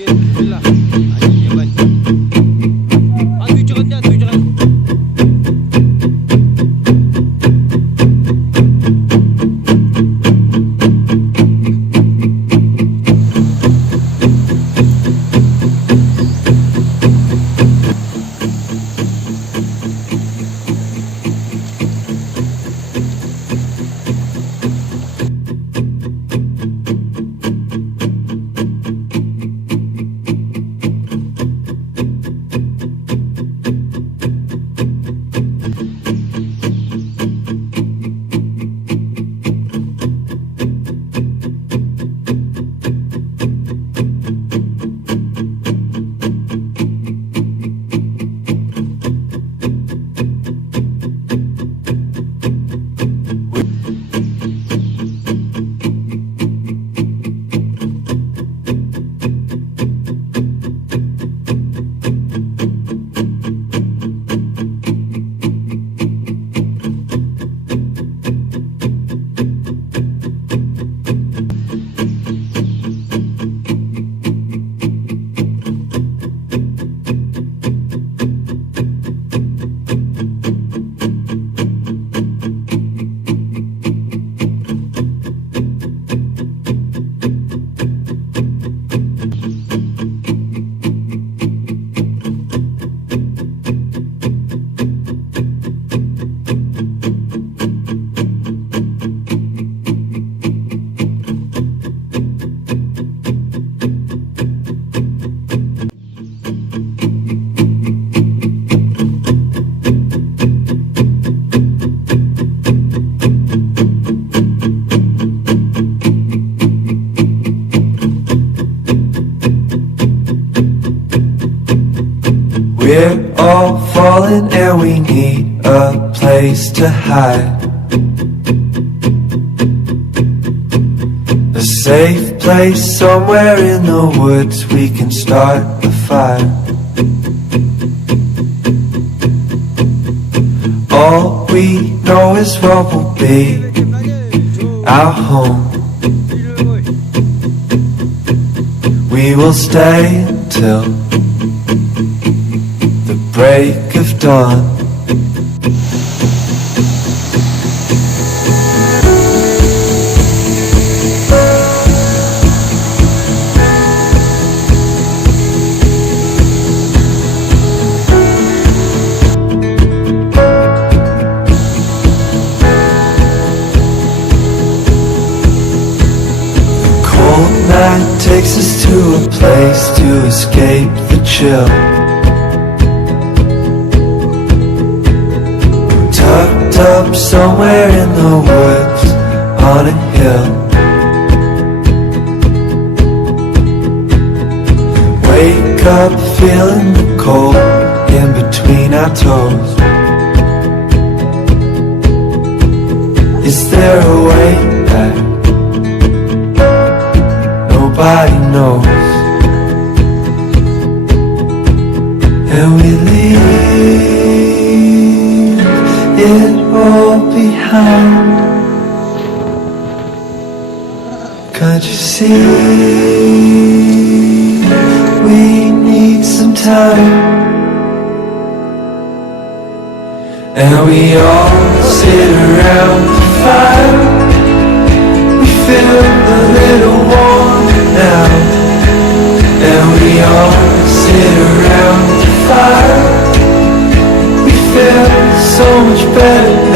Bismillah. Ayo, Yaman. Tujuan dia, tujuan. We're all falling and we need a place to hide. A safe place somewhere in the woods we can start a fire. All we know is what will be our home. We will stay until the break of dawn. The cold night takes us to a place to escape the chill. Tucked up somewhere in the woods on a hill. Wake up feeling the cold in between our toes. Is there a way back? Nobody knows. And we leave it all behind. Can't you see? We need some time. And we all sit around the fire. We feel a little warmer now. And we all sit around the fire. We feel so much better